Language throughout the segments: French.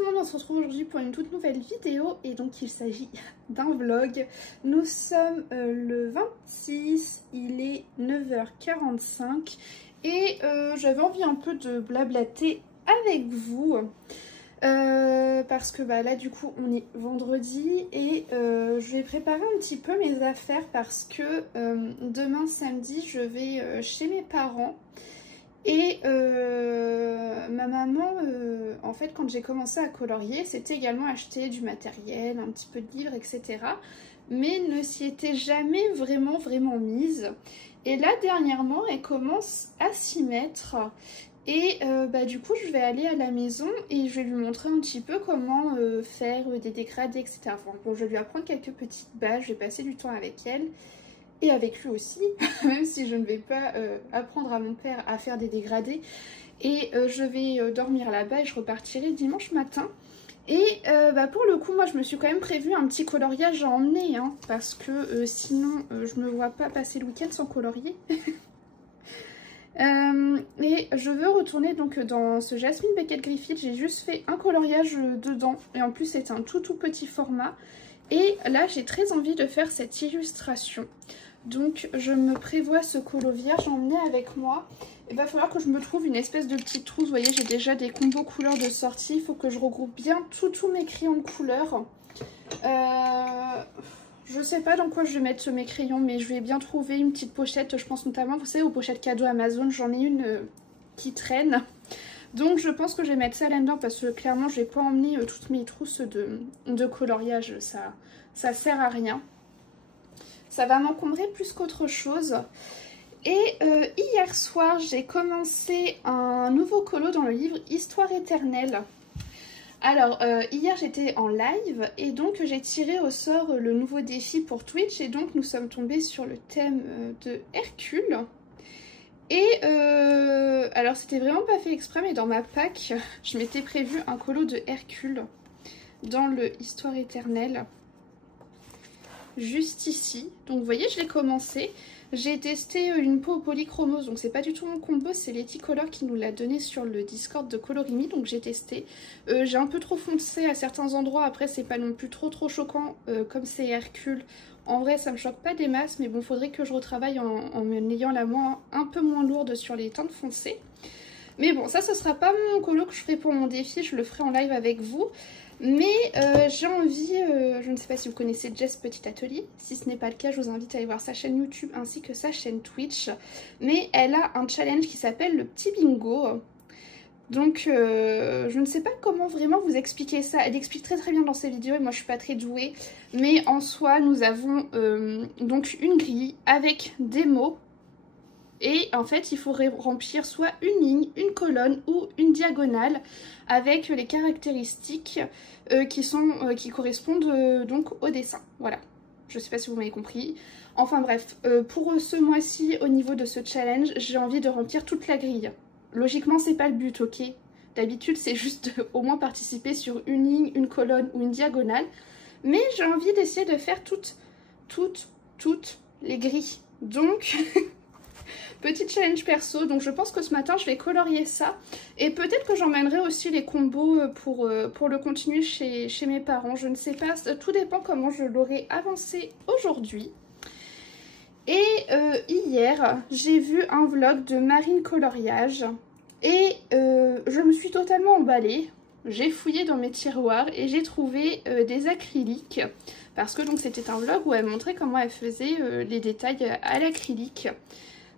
le monde, on se retrouve aujourd'hui pour une toute nouvelle vidéo et donc il s'agit d'un vlog. Nous sommes le 26, il est 9h45 et j'avais envie un peu de blablater avec vous parce que là du coup on est vendredi et je vais préparer un petit peu mes affaires parce que demain samedi je vais chez mes parents. Et ma maman, en fait, quand j'ai commencé à colorier, c'était également acheter du matériel, un petit peu de livres, etc. Mais ne s'y était jamais vraiment mise. Et là, dernièrement, elle commence à s'y mettre. Et du coup, je vais aller à la maison et je vais lui montrer un petit peu comment faire des dégradés, etc. Enfin, bon, je vais lui apprendre quelques petites bases, je vais passer du temps avec elle. Et avec lui aussi, même si je ne vais pas apprendre à mon père à faire des dégradés. Et je vais dormir là-bas et je repartirai dimanche matin. Et pour le coup, moi je me suis quand même prévu un petit coloriage à emmener, hein, parce que sinon je me vois pas passer le week-end sans colorier. Et je veux retourner donc dans ce Jasmine Beckett Griffith. J'ai juste fait un coloriage dedans et en plus c'est un tout petit format. Et là j'ai très envie de faire cette illustration. Donc je me prévois ce colo vierge emmené avec moi. Il va falloir que je me trouve une espèce de petite trousse. Vous voyez, j'ai déjà des combos couleurs de sortie. Il faut que je regroupe bien tous mes crayons de couleur. Je sais pas dans quoi je vais mettre mes crayons, mais je vais bien trouver une petite pochette. Je pense notamment, vous savez, aux pochettes cadeaux Amazon. J'en ai une qui traîne. Donc je pense que je vais mettre ça là-dedans parce que clairement je vais pas emmener toutes mes trousses de coloriage. Ça sert à rien. Ça va m'encombrer plus qu'autre chose. Et hier soir, j'ai commencé un nouveau colo dans le livre Histoire éternelle. Alors, hier j'étais en live et donc j'ai tiré au sort le nouveau défi pour Twitch. Et donc nous sommes tombés sur le thème de Hercule. Et alors c'était vraiment pas fait exprès, mais dans ma pack, je m'étais prévu un colo de Hercule dans le Histoire éternelle. Juste ici, donc vous voyez je l'ai commencé, j'ai testé une peau polychromose, donc c'est pas du tout mon combo, c'est Leticolor qui nous l'a donné sur le Discord de Colorimi, donc j'ai testé, j'ai un peu trop foncé à certains endroits, après c'est pas non plus trop choquant comme c'est Hercule, en vrai ça me choque pas des masses, mais bon faudrait que je retravaille en ayant la main un peu moins lourde sur les teintes foncées, mais bon ça ce sera pas mon colo que je ferai pour mon défi, je le ferai en live avec vous. Mais j'ai envie, je ne sais pas si vous connaissez Jess Petit Atelier, si ce n'est pas le cas je vous invite à aller voir sa chaîne YouTube ainsi que sa chaîne Twitch. Mais elle a un challenge qui s'appelle le petit bingo. Donc je ne sais pas comment vraiment vous expliquer ça, elle explique très bien dans ses vidéos et moi je suis pas très douée. Mais en soi nous avons donc une grille avec des mots. Et en fait il faudrait remplir soit une ligne, une colonne ou une diagonale avec les caractéristiques qui correspondent donc au dessin. Voilà, je sais pas si vous m'avez compris. Enfin bref, pour ce mois-ci au niveau de ce challenge, j'ai envie de remplir toute la grille. Logiquement c'est pas le but, ok? D'habitude c'est juste au moins participer sur une ligne, une colonne ou une diagonale. Mais j'ai envie d'essayer de faire toutes les grilles. Donc... Petit challenge perso, donc je pense que ce matin je vais colorier ça. Et peut-être que j'emmènerai aussi les combos pour le continuer chez mes parents. Je ne sais pas, tout dépend comment je l'aurai avancé aujourd'hui. Et hier, j'ai vu un vlog de Marine Coloriage. Et je me suis totalement emballée. J'ai fouillé dans mes tiroirs et j'ai trouvé des acryliques. Parce que donc c'était un vlog où elle montrait comment elle faisait les détails à l'acrylique.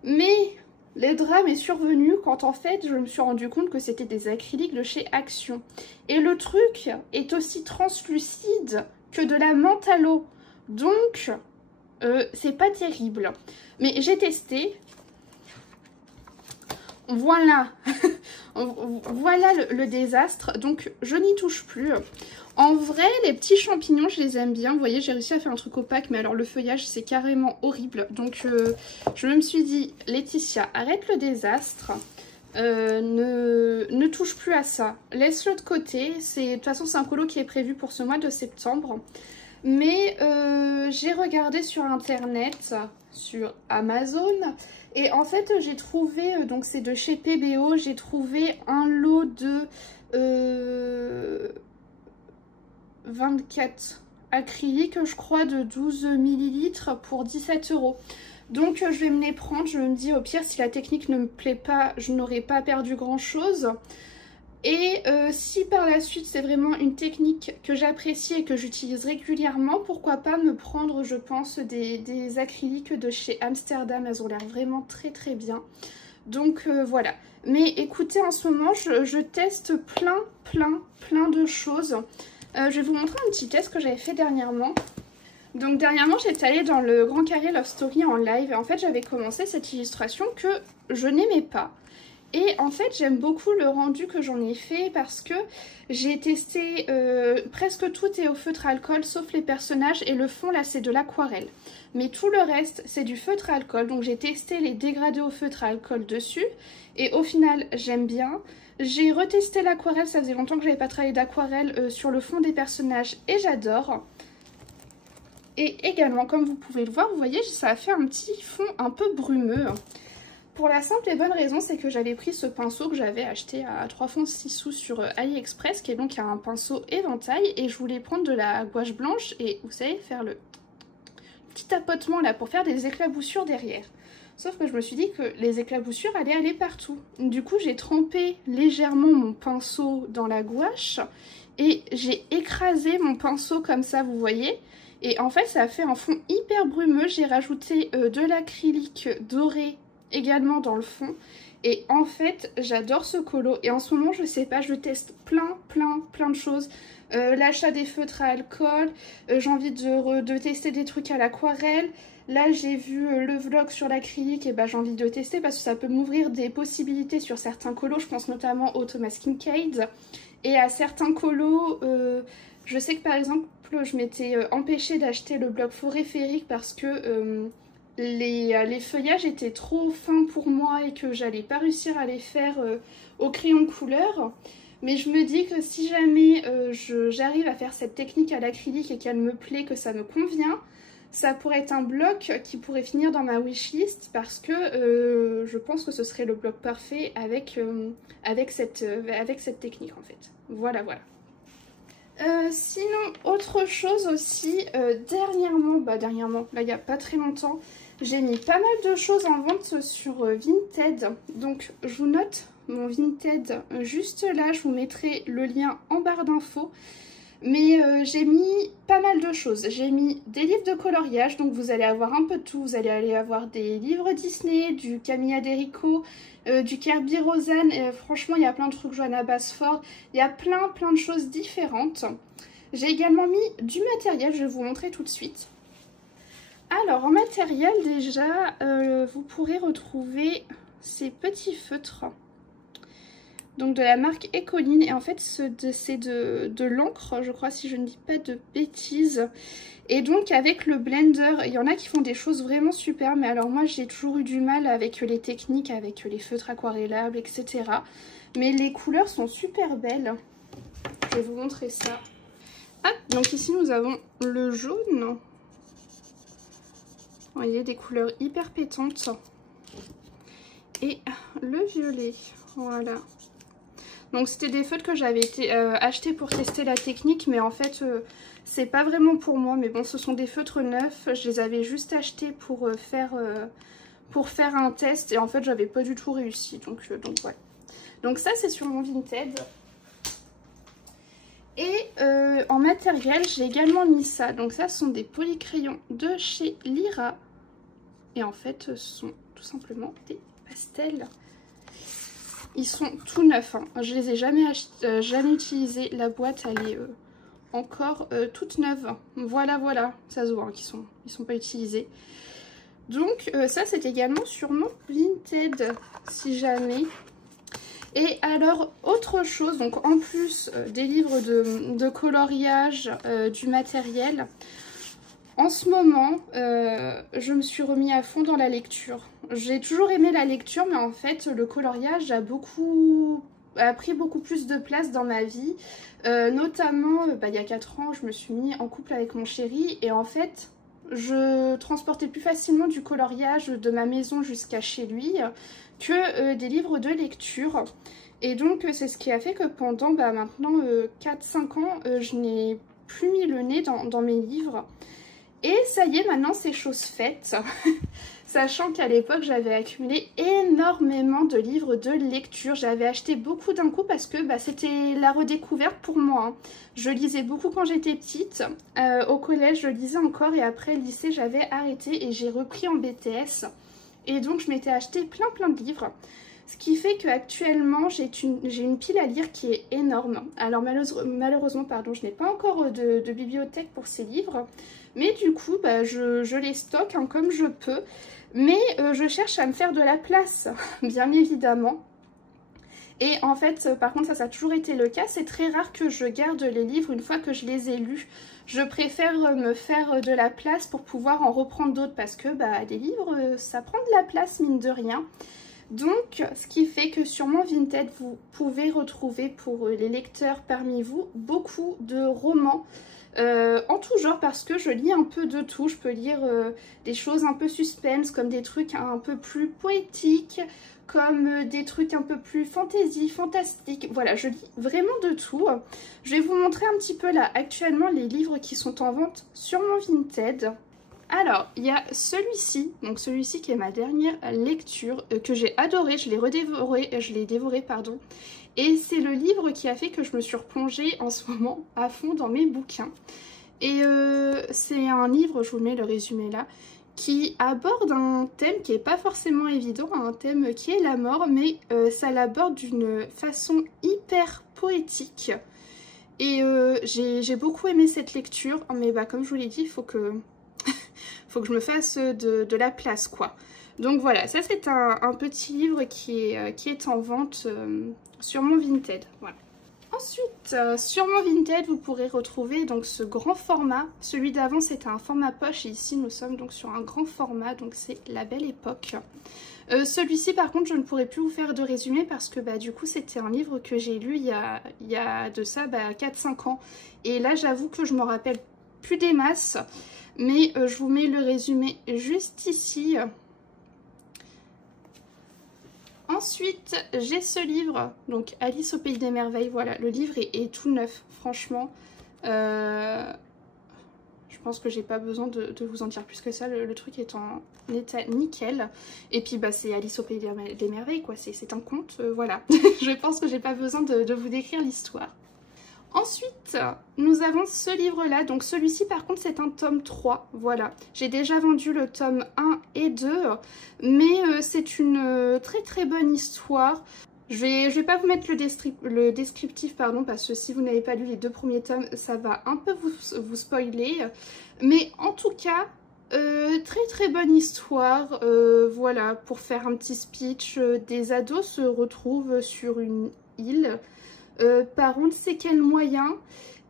Mais le drame est survenu quand en fait je me suis rendu compte que c'était des acryliques de chez Action. Et le truc est aussi translucide que de la menthe à l'eau. Donc c'est pas terrible. Mais j'ai testé. Voilà. Voilà le désastre. Donc je n'y touche plus. En vrai, les petits champignons, je les aime bien. Vous voyez, j'ai réussi à faire un truc opaque, mais alors le feuillage, c'est carrément horrible. Donc, je me suis dit, Laetitia, arrête le désastre. Ne touche plus à ça. Laisse-le de côté. De toute façon, c'est un colo qui est prévu pour ce mois de septembre. Mais j'ai regardé sur Internet, sur Amazon. Et en fait, j'ai trouvé, donc c'est de chez PBO, j'ai trouvé un lot de... 24 acryliques, je crois, de 12 millilitres pour 17 €. Donc je vais me les prendre, je me dis au pire si la technique ne me plaît pas, je n'aurai pas perdu grand chose. Et si par la suite c'est vraiment une technique que j'apprécie et que j'utilise régulièrement, pourquoi pas me prendre, je pense, des acryliques de chez Amsterdam. Elles ont l'air vraiment très très bien. Donc voilà. Mais écoutez, en ce moment je teste plein de choses. Je vais vous montrer un petit test que j'avais fait dernièrement. Donc dernièrement j'étais allée dans le Grand Carré Love Story en live et en fait j'avais commencé cette illustration que je n'aimais pas. Et en fait j'aime beaucoup le rendu que j'en ai fait parce que j'ai testé presque tout est au feutre alcool sauf les personnages et le fond là c'est de l'aquarelle. Mais tout le reste c'est du feutre alcool, donc j'ai testé les dégradés au feutre alcool dessus et au final j'aime bien. J'ai retesté l'aquarelle, ça faisait longtemps que j'avais pas travaillé d'aquarelle sur le fond des personnages et j'adore. Et également comme vous pouvez le voir, vous voyez ça a fait un petit fond un peu brumeux. Pour la simple et bonne raison, c'est que j'avais pris ce pinceau que j'avais acheté à 3 francs 6 sous sur AliExpress, qui est donc un pinceau éventail, et je voulais prendre de la gouache blanche et, vous savez, faire le petit tapotement là pour faire des éclaboussures derrière. Sauf que je me suis dit que les éclaboussures allaient aller partout. Du coup, j'ai trempé légèrement mon pinceau dans la gouache et j'ai écrasé mon pinceau comme ça, vous voyez. Et en fait, ça a fait un fond hyper brumeux. J'ai rajouté de l'acrylique doré également dans le fond et en fait j'adore ce colo et en ce moment je sais pas, je teste plein de choses, l'achat des feutres à alcool, j'ai envie de tester des trucs à l'aquarelle. Là j'ai vu le vlog sur l'acrylique et bah j'ai envie de tester parce que ça peut m'ouvrir des possibilités sur certains colos, je pense notamment au Thomas Kincaid et à certains colos. Je sais que par exemple je m'étais empêchée d'acheter le bloc forêt féerique parce que les feuillages étaient trop fins pour moi et que j'allais pas réussir à les faire au crayon de couleur. Mais je me dis que si jamais j'arrive à faire cette technique à l'acrylique et qu'elle me plaît, que ça me convient, ça pourrait être un bloc qui pourrait finir dans ma wishlist parce que je pense que ce serait le bloc parfait avec cette technique en fait. Voilà. Sinon, autre chose aussi, dernièrement, là il n'y a pas très longtemps, j'ai mis pas mal de choses en vente sur Vinted. Donc je vous note mon Vinted juste là, je vous mettrai le lien en barre d'infos. Mais j'ai mis pas mal de choses. J'ai mis des livres de coloriage, donc vous allez avoir un peu de tout. Vous allez aller avoir des livres Disney, du Camilla Derico, du Kirby Roseanne. Franchement, il y a plein de trucs, Johanna Basford. Il y a plein de choses différentes. J'ai également mis du matériel, je vais vous montrer tout de suite. Alors, en matériel, déjà, vous pourrez retrouver ces petits feutres. Donc de la marque Ecoline, et en fait c'est de l'encre, je crois, si je ne dis pas de bêtises. Et donc avec le blender, il y en a qui font des choses vraiment super, mais alors moi j'ai toujours eu du mal avec les techniques, avec les feutres aquarellables, etc. Mais les couleurs sont super belles. Je vais vous montrer ça. Ah, donc ici nous avons le jaune. Vous voyez, des couleurs hyper pétantes. Et le violet, voilà. Donc c'était des feutres que j'avais achetés pour tester la technique, mais en fait c'est pas vraiment pour moi. Mais bon, ce sont des feutres neufs, je les avais juste achetés pour faire un test et en fait j'avais pas du tout réussi. Donc ouais. Donc ça c'est sur mon Vinted. Et en matériel j'ai également mis ça. Donc ça ce sont des polycrayons de chez Lyra. Et en fait ce sont tout simplement des pastels. Ils sont tout neufs, hein. Je les ai jamais utilisés. La boîte elle est encore toute neuve. Voilà, ça se voit hein, ils sont pas utilisés. Donc ça c'est également sur mon Vinted si jamais. Et alors autre chose, donc en plus des livres de coloriage, du matériel, en ce moment je me suis remis à fond dans la lecture. J'ai toujours aimé la lecture, mais en fait le coloriage a pris beaucoup plus de place dans ma vie. Notamment il y a 4 ans je me suis mis en couple avec mon chéri et en fait je transportais plus facilement du coloriage de ma maison jusqu'à chez lui que des livres de lecture. Et donc c'est ce qui a fait que pendant maintenant 4-5 ans je n'ai plus mis le nez dans mes livres. Et ça y est, maintenant c'est chose faite. Sachant qu'à l'époque, j'avais accumulé énormément de livres de lecture. J'avais acheté beaucoup d'un coup parce que c'était la redécouverte pour moi. Hein. Je lisais beaucoup quand j'étais petite. Au collège, je lisais encore et après le lycée, j'avais arrêté et j'ai repris en BTS. Et donc, je m'étais acheté plein de livres. Ce qui fait qu'actuellement, j'ai une pile à lire qui est énorme. Alors malheureusement, je n'ai pas encore de bibliothèque pour ces livres. Mais du coup, je les stocke hein, comme je peux. Mais je cherche à me faire de la place, bien évidemment. Et en fait, par contre, ça a toujours été le cas. C'est très rare que je garde les livres une fois que je les ai lus. Je préfère me faire de la place pour pouvoir en reprendre d'autres. Parce que les livres, ça prend de la place, mine de rien. Donc, ce qui fait que sur mon Vinted, vous pouvez retrouver pour les lecteurs parmi vous beaucoup de romans en tout genre parce que je lis un peu de tout. Je peux lire des choses un peu suspense comme des trucs un peu plus poétiques, comme des trucs un peu plus fantasy, fantastique. Voilà, je lis vraiment de tout. Je vais vous montrer un petit peu là actuellement les livres qui sont en vente sur mon Vinted. Alors, il y a celui-ci, donc celui-ci qui est ma dernière lecture, que j'ai adoré, je l'ai dévoré, pardon. Et c'est le livre qui a fait que je me suis replongée en ce moment à fond dans mes bouquins. Et c'est un livre, je vous mets le résumé là, qui aborde un thème qui n'est pas forcément évident, un thème qui est la mort, mais ça l'aborde d'une façon hyper poétique. Et j'ai beaucoup aimé cette lecture, mais comme je vous l'ai dit, il faut que je me fasse de la place, quoi. Donc voilà, ça c'est un petit livre qui est en vente sur mon Vinted. Voilà. Ensuite, sur mon Vinted, vous pourrez retrouver donc ce grand format. Celui d'avant, c'était un format poche et ici, nous sommes donc sur un grand format, donc c'est La Belle Époque. Celui-ci, par contre, je ne pourrais plus vous faire de résumé parce que du coup, c'était un livre que j'ai lu il y a de ça 4-5 ans. Et là, j'avoue que je me rappelle plus des masses. Mais je vous mets le résumé juste ici. Ensuite, j'ai ce livre, donc Alice au Pays des Merveilles. Voilà, le livre est tout neuf, franchement. Je pense que j'ai pas besoin de vous en dire plus que ça. Le truc est en état nickel. Et puis, c'est Alice au Pays des Merveilles, quoi. C'est un conte, voilà. Je pense que j'ai pas besoin de vous décrire l'histoire. Ensuite, nous avons ce livre-là. Donc celui-ci, par contre, c'est un tome 3. Voilà. J'ai déjà vendu le tome 1 et 2. Mais c'est une très bonne histoire. Je vais pas vous mettre le descriptif, pardon, parce que si vous n'avez pas lu les 2 premiers tomes, ça va un peu vous spoiler. Mais en tout cas, très bonne histoire. Voilà, pour faire un petit speech, des ados se retrouvent sur une île. Par on ne sait quel moyen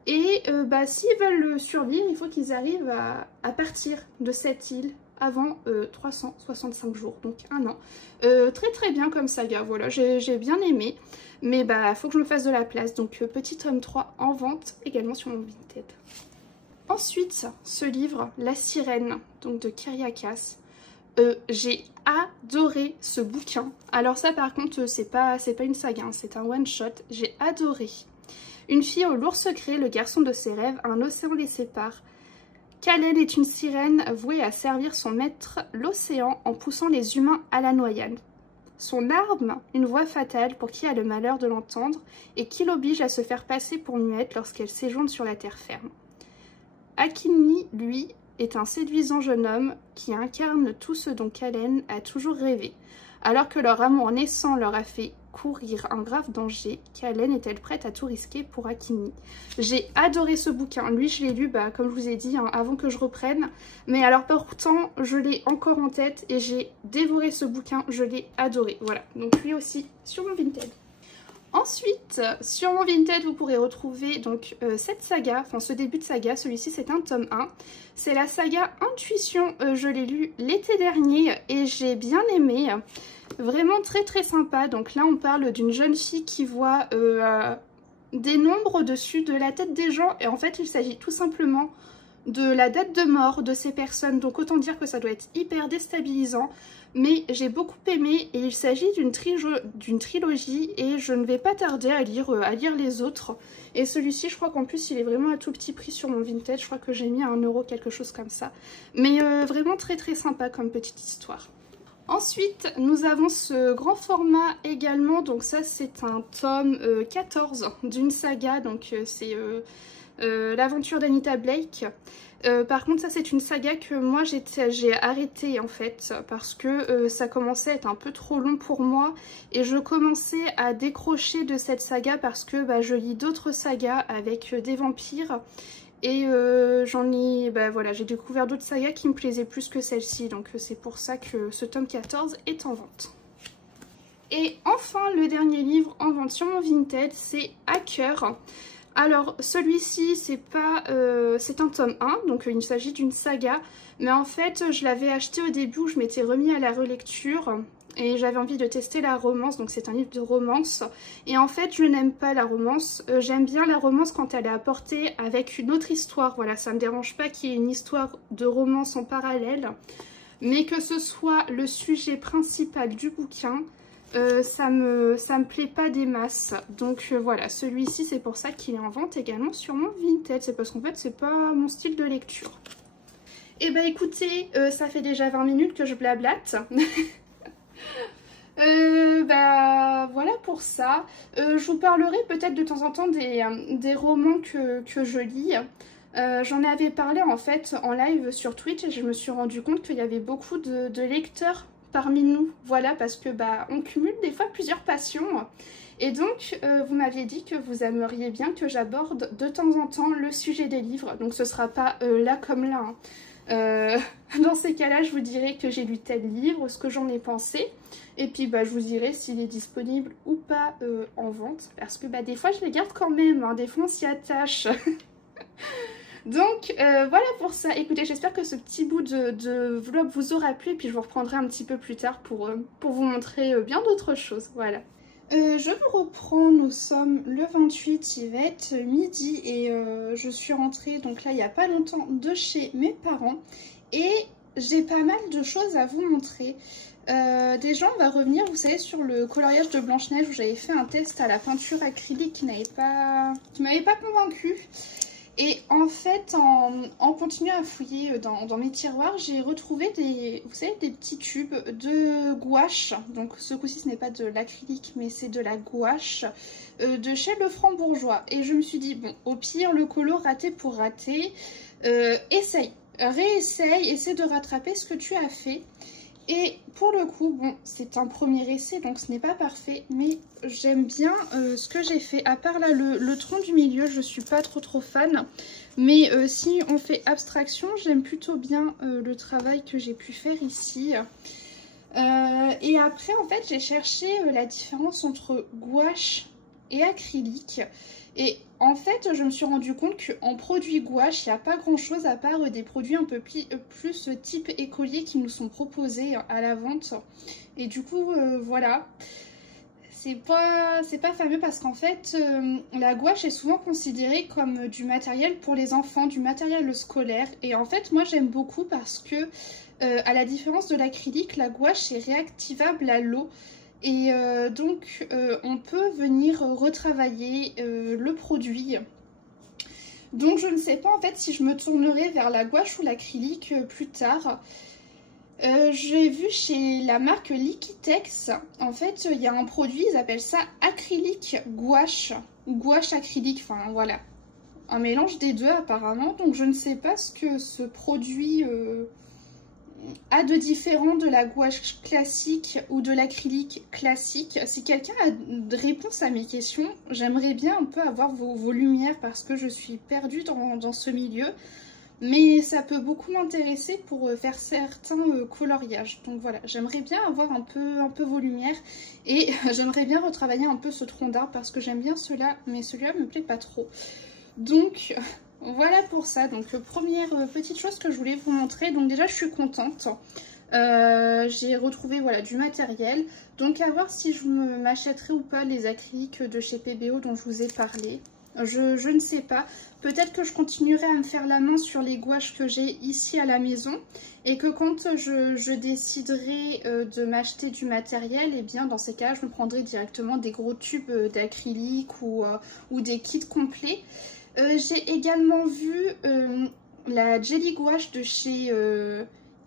et s'ils veulent survivre, il faut qu'ils arrivent à partir de cette île avant 365 jours, donc 1 an. Très bien comme saga, voilà, j'ai bien aimé, mais faut que je me fasse de la place, donc petit tome 3 en vente également sur mon Vinted. Ensuite, ce livre, La Sirène, donc de Kyriakos. J'ai adoré ce bouquin. Alors ça par contre c'est pas une saga, hein, c'est un one shot. J'ai adoré. Une fille au lourd secret, le garçon de ses rêves, un océan les sépare. Kalène est une sirène vouée à servir son maître l'océan en poussant les humains à la noyade. Son arme, une voix fatale pour qui a le malheur de l'entendre et qui l'oblige à se faire passer pour muette lorsqu'elle séjourne sur la terre ferme. Akini, lui, est un séduisant jeune homme qui incarne tout ce dont Kalène a toujours rêvé. Alors que leur amour naissant leur a fait courir un grave danger, Kalène est-elle prête à tout risquer pour Akini? J'ai adoré ce bouquin. Lui, je l'ai lu, comme je vous ai dit, hein, avant que je reprenne. Mais alors pourtant, je l'ai encore en tête et j'ai dévoré ce bouquin. Je l'ai adoré. Voilà, donc lui aussi sur mon Vinted. Ensuite, sur mon Vinted, vous pourrez retrouver donc cette saga, enfin ce début de saga. Celui-ci, c'est un tome 1. C'est la saga Intuition. Je l'ai lu l'été dernier et j'ai bien aimé. Vraiment très sympa. Donc là, on parle d'une jeune fille qui voit des nombres au-dessus de la tête des gens. Et en fait, il s'agit tout simplement de la date de mort de ces personnes. Donc autant dire que ça doit être hyper déstabilisant. mais j'ai beaucoup aimé et il s'agit d'une trilogie et je ne vais pas tarder à lire les autres. Et celui-ci, je crois qu'en plus il est vraiment à tout petit prix sur mon Vinted, je crois que j'ai mis à 1 € quelque chose comme ça. Mais vraiment très très sympa comme petite histoire. Ensuite, nous avons ce grand format également, donc ça c'est un tome 14 d'une saga, donc c'est l'aventure d'Anita Blake. Par contre ça c'est une saga que moi j'ai arrêtée en fait parce que ça commençait à être un peu trop long pour moi et je commençais à décrocher de cette saga parce que je lis d'autres sagas avec des vampires et voilà, j'ai découvert d'autres sagas qui me plaisaient plus que celle-ci, donc c'est pour ça que ce tome 14 est en vente. Et enfin le dernier livre en vente sur mon Vinted, c'est Hacker. Alors celui-ci c'est un tome 1, donc il s'agit d'une saga, mais en fait je l'avais acheté au début où je m'étais remis à la relecture et j'avais envie de tester la romance, donc c'est un livre de romance. Et en fait je n'aime pas la romance, j'aime bien la romance quand elle est apportée avec une autre histoire, voilà, ça me dérange pas qu'il y ait une histoire de romance en parallèle, mais que ce soit le sujet principal du bouquin. Ça me plaît pas des masses, donc voilà, celui-ci c'est pour ça qu'il est en vente également sur mon Vinted, c'est parce qu'en fait c'est pas mon style de lecture. Et bah écoutez, ça fait déjà 20 minutes que je blablate. Voilà pour ça. Je vous parlerai peut-être de temps en temps des romans que je lis. J'en avais parlé en fait en live sur Twitch et je me suis rendu compte qu'il y avait beaucoup de lecteurs parmi nous, voilà, parce que on cumule des fois plusieurs passions et donc vous m'aviez dit que vous aimeriez bien que j'aborde de temps en temps le sujet des livres, donc ce sera pas là comme là, hein. Dans ces cas-là je vous dirai que j'ai lu tel livre, ce que j'en ai pensé et puis je vous dirai s'il est disponible ou pas en vente, parce que des fois je les garde quand même, hein, des fois on s'y attache. Donc voilà pour ça. Écoutez, j'espère que ce petit bout de vlog vous aura plu et puis je vous reprendrai un petit peu plus tard pour vous montrer bien d'autres choses. Voilà. Je vous reprends, nous sommes le 28, il va être midi et je suis rentrée donc là il n'y a pas longtemps de chez mes parents et j'ai pas mal de choses à vous montrer. Déjà on va revenir, vous savez, sur le coloriage de Blanche-Neige où j'avais fait un test à la peinture acrylique qui m'avait pas convaincue. Et en fait, en continuant à fouiller dans mes tiroirs, j'ai retrouvé vous savez, des petits tubes de gouache. Donc ce coup-ci, ce n'est pas de l'acrylique, mais c'est de la gouache de chez Lefranc Bourgeois. Et je me suis dit, bon, au pire, le colo raté pour rater, essaye, réessaye, essaie de rattraper ce que tu as fait. Et pour le coup, bon, c'est un premier essai, donc ce n'est pas parfait, mais j'aime bien ce que j'ai fait. À part là, le tronc du milieu, je suis pas trop fan. Mais si on fait abstraction, j'aime plutôt bien le travail que j'ai pu faire ici. Et après, en fait, j'ai cherché la différence entre gouache et acrylique. Et en fait, je me suis rendu compte qu'en produit gouache, il n'y a pas grand chose à part des produits un peu plus type écolier qui nous sont proposés à la vente. Et du coup, voilà. C'est pas fameux parce qu'en fait, la gouache est souvent considérée comme du matériel pour les enfants, du matériel scolaire. Et en fait, moi j'aime beaucoup parce que, à la différence de l'acrylique, la gouache est réactivable à l'eau. Et donc on peut venir retravailler le produit. Donc je ne sais pas en fait si je me tournerai vers la gouache ou l'acrylique plus tard. J'ai vu chez la marque Liquitex, en fait il y a un produit, ils appellent ça acrylique gouache, ou gouache acrylique, enfin voilà. Un mélange des deux apparemment, donc je ne sais pas ce que ce produit a de différent de la gouache classique ou de l'acrylique classique. Si quelqu'un a de réponse à mes questions, j'aimerais bien un peu avoir vos lumières parce que je suis perdue dans ce milieu. Mais ça peut beaucoup m'intéresser pour faire certains coloriages. Donc voilà, j'aimerais bien avoir un peu vos lumières. Et j'aimerais bien retravailler un peu ce tronc d'arbre parce que j'aime bien cela, mais celui-là me plaît pas trop. Donc voilà pour ça. Donc première petite chose que je voulais vous montrer. Donc déjà je suis contente. J'ai retrouvé voilà du matériel. Donc à voir si je m'achèterai ou pas les acryliques de chez PBO dont je vous ai parlé. Je ne sais pas. Peut-être que je continuerai à me faire la main sur les gouaches que j'ai ici à la maison. Et que quand je déciderai de m'acheter du matériel, et bien dans ces cas, je me prendrai directement des gros tubes d'acrylique ou des kits complets. J'ai également vu la Jelly Gouache de chez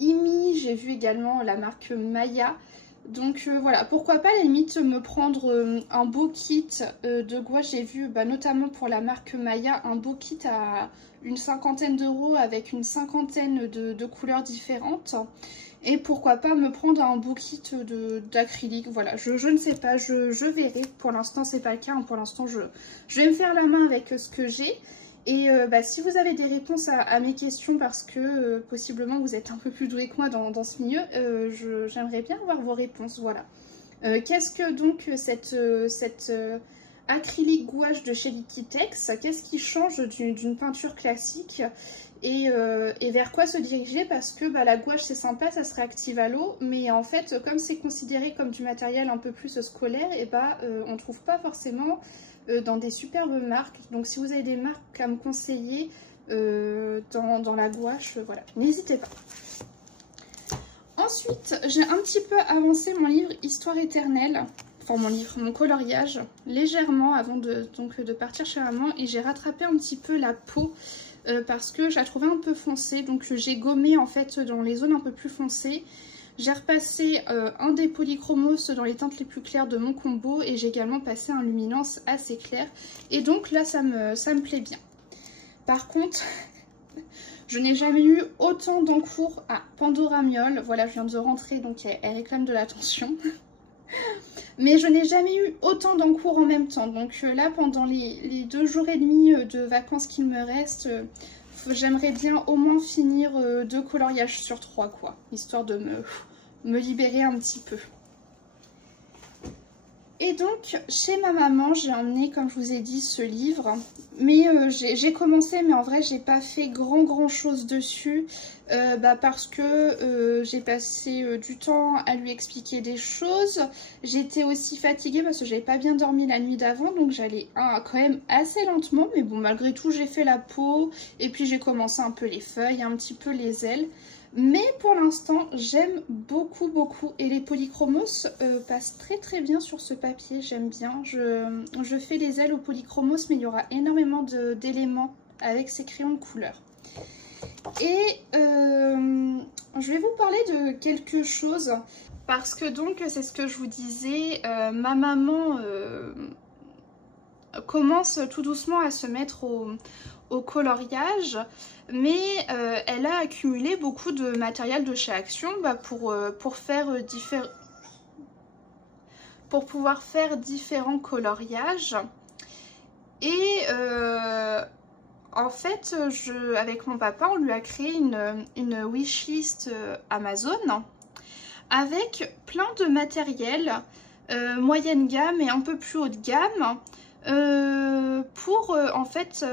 Imi. J'ai vu également la marque Maya. Donc voilà, pourquoi pas à la limite me prendre un beau kit de gouache. J'ai vu notamment pour la marque Maya un beau kit à une 50aine d'euros avec une 50aine de couleurs différentes. Et pourquoi pas me prendre un beau kit d'acrylique. Voilà, je ne sais pas, je verrai. Pour l'instant c'est pas le cas, hein. Pour l'instant je vais me faire la main avec ce que j'ai. Et si vous avez des réponses à mes questions, parce que possiblement vous êtes un peu plus doué que moi dans ce milieu, j'aimerais bien avoir vos réponses, voilà. Qu'est-ce que donc cette acrylique gouache de chez Liquitex, qu'est-ce qui change d'une peinture classique et vers quoi se diriger? Parce que la gouache c'est sympa, ça se réactive à l'eau, mais en fait comme c'est considéré comme du matériel un peu plus scolaire, et on ne trouve pas forcément dans des superbes marques. Donc si vous avez des marques à me conseiller dans la gouache, voilà, n'hésitez pas. Ensuite, j'ai un petit peu avancé mon livre Histoire éternelle, enfin mon coloriage, légèrement avant de partir chez maman, et j'ai rattrapé un petit peu la peau parce que je la trouvais un peu foncée, donc j'ai gommé en fait dans les zones un peu plus foncées. J'ai repassé un des polychromos dans les teintes les plus claires de mon combo, et j'ai également passé un luminance assez clair. Et donc là, ça me plaît bien. Par contre, je n'ai jamais eu autant d'encours à Pandoramiol. Voilà, je viens de rentrer, donc elle réclame de l'attention. Mais je n'ai jamais eu autant d'encours en même temps. Donc là, pendant les 2 jours et demi de vacances qu'il me reste... j'aimerais bien au moins finir 2 coloriages sur 3, quoi, histoire de me libérer un petit peu. Et donc, chez ma maman, j'ai emmené, comme je vous ai dit, ce livre. Mais j'ai commencé, mais en vrai, j'ai pas fait grand chose dessus. Parce que j'ai passé du temps à lui expliquer des choses. J'étais aussi fatiguée parce que j'avais pas bien dormi la nuit d'avant. Donc j'allais quand même assez lentement. Mais bon, malgré tout, j'ai fait la peau. Et puis j'ai commencé un peu les feuilles, un petit peu les ailes. Mais pour l'instant, j'aime beaucoup. Et les polychromos passent très bien sur ce papier, j'aime bien. Je fais les ailes au polychromos, mais il y aura énormément d'éléments avec ces crayons de couleur. Et je vais vous parler de quelque chose, parce que donc, c'est ce que je vous disais, ma maman commence tout doucement à se mettre au coloriage, mais elle a accumulé beaucoup de matériel de chez Action pour pouvoir faire différents coloriages. Et en fait, avec mon papa, on lui a créé une wishlist Amazon avec plein de matériel moyenne gamme et un peu plus haut de gamme. En fait,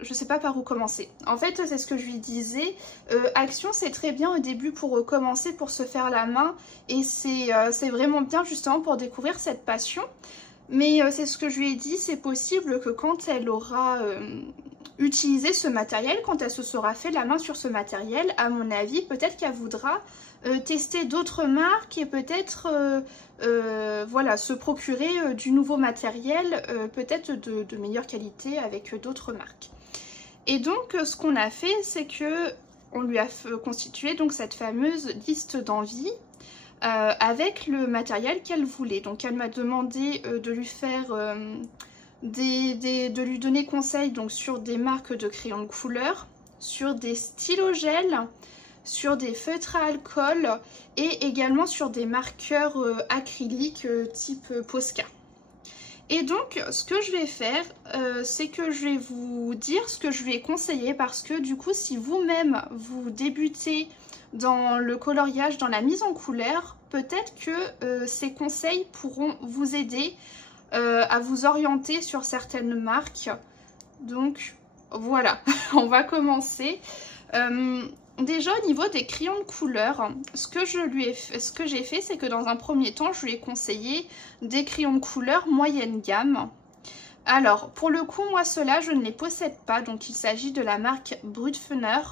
je sais pas par où commencer. En fait, c'est ce que je lui disais. Action, c'est très bien au début pour commencer, pour se faire la main. Et c'est vraiment bien justement pour découvrir cette passion. Mais c'est ce que je lui ai dit, c'est possible que quand elle aura utilisé ce matériel, quand elle se sera fait la main sur ce matériel, à mon avis, peut-être qu'elle voudra tester d'autres marques et peut-être voilà, se procurer du nouveau matériel, peut-être de meilleure qualité avec d'autres marques. Et donc ce qu'on a fait, c'est que on lui a constitué donc cette fameuse liste d'envie avec le matériel qu'elle voulait. Donc elle m'a demandé de lui faire de lui donner conseil donc sur des marques de crayons de couleur, sur des stylos gel, sur des feutres à alcool et également sur des marqueurs acryliques type Posca. Et donc ce que je vais faire, c'est que je vais vous dire ce que je lui ai conseillé, parce que du coup si vous-même vous débutez dans le coloriage, dans la mise en couleur, peut-être que ces conseils pourront vous aider à vous orienter sur certaines marques. Donc voilà, on va commencer. Déjà au niveau des crayons de couleur, ce que j'ai fait, c'est que dans un premier temps, je lui ai conseillé des crayons de couleur moyenne gamme. Alors, pour le coup, moi, ceux-là, je ne les possède pas. Donc, il s'agit de la marque Brutpfenner.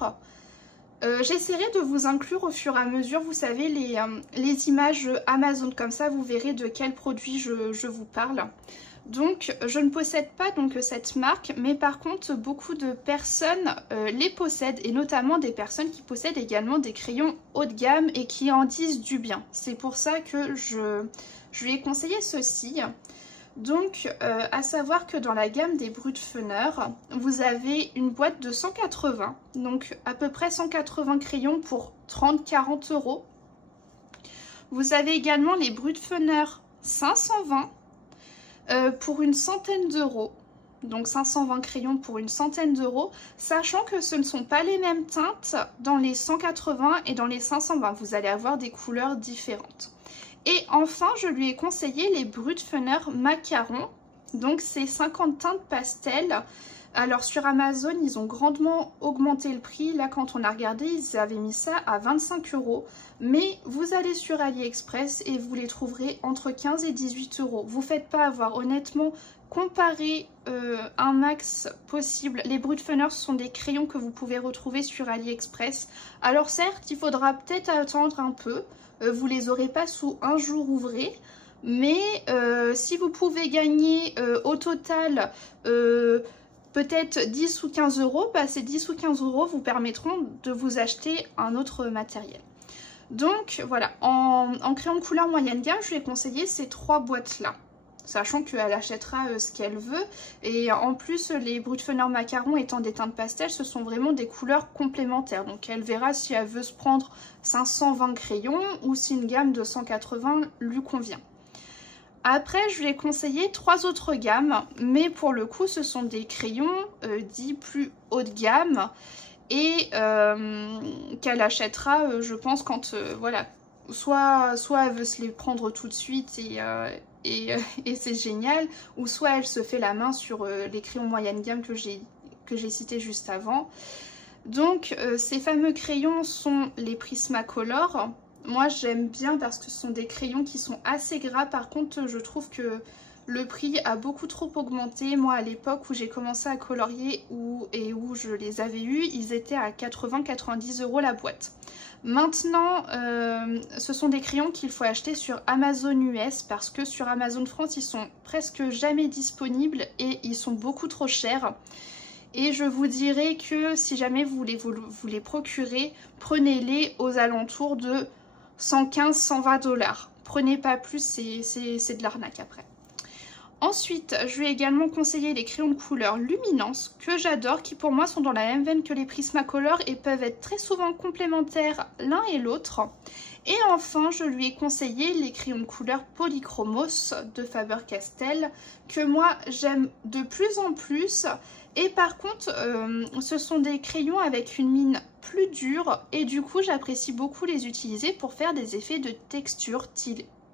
J'essaierai de vous inclure au fur et à mesure, vous savez, les images Amazon. Comme ça, vous verrez de quel produit je vous parle. Donc, je ne possède pas donc cette marque, mais par contre, beaucoup de personnes les possèdent, et notamment des personnes qui possèdent également des crayons haut de gamme et qui en disent du bien. C'est pour ça que je lui ai conseillé ceci. Donc, à savoir que dans la gamme des Brutpfenner, vous avez une boîte de 180, donc à peu près 180 crayons pour 30-40 €. Vous avez également les Brutpfenner 520 pour une centaine d'euros. Donc 520 crayons pour une centaine d'euros, sachant que ce ne sont pas les mêmes teintes dans les 180 et dans les 520. Vous allez avoir des couleurs différentes. Et enfin, je lui ai conseillé les Brutpfenner Macaron. Donc, c'est 50 teintes pastel. Alors, sur Amazon, ils ont grandement augmenté le prix. Là, quand on a regardé, ils avaient mis ça à 25 €. Mais vous allez sur AliExpress et vous les trouverez entre 15 et 18 €. Vous ne faites pas avoir. Honnêtement, comparez un max possible. Les Brutpfenner sont des crayons que vous pouvez retrouver sur AliExpress. Alors, certes, il faudra peut-être attendre un peu. Vous les aurez pas sous un jour ouvré, mais si vous pouvez gagner au total peut-être 10 ou 15 €, bah, ces 10 ou 15 € vous permettront de vous acheter un autre matériel. Donc voilà, en crayon de couleur moyenne gamme, je lui ai conseillé ces 3 boîtes-là, sachant qu'elle achètera ce qu'elle veut. Et en plus, les Brutpfenner Macaron étant des teintes pastel, ce sont vraiment des couleurs complémentaires. Donc elle verra si elle veut se prendre 520 crayons ou si une gamme de 180 lui convient. Après, je lui ai conseillé 3 autres gammes, mais pour le coup, ce sont des crayons dits plus haut de gamme et qu'elle achètera, je pense, quand voilà, soit elle veut se les prendre tout de suite et c'est génial, ou soit elle se fait la main sur les crayons moyenne gamme que j'ai cités juste avant. Donc ces fameux crayons sont les Prismacolor. Moi j'aime bien parce que ce sont des crayons qui sont assez gras. Par contre, je trouve que le prix a beaucoup trop augmenté. Moi, à l'époque où j'ai commencé à colorier et où je les avais eus, ils étaient à 80-90 € la boîte. Maintenant, ce sont des crayons qu'il faut acheter sur Amazon US parce que sur Amazon France, ils sont presque jamais disponibles et ils sont beaucoup trop chers. Et je vous dirais que si jamais vous voulez vous les procurer, prenez-les aux alentours de 115-120 $. Prenez pas plus, c'est de l'arnaque après. Ensuite, je lui ai également conseillé les crayons de couleur Luminance, que j'adore, qui pour moi sont dans la même veine que les Prismacolor et peuvent être très souvent complémentaires l'un et l'autre. Et enfin, je lui ai conseillé les crayons de couleur Polychromos de Faber-Castell, que moi j'aime de plus en plus. Et par contre, ce sont des crayons avec une mine plus dure et du coup j'apprécie beaucoup les utiliser pour faire des effets de texture,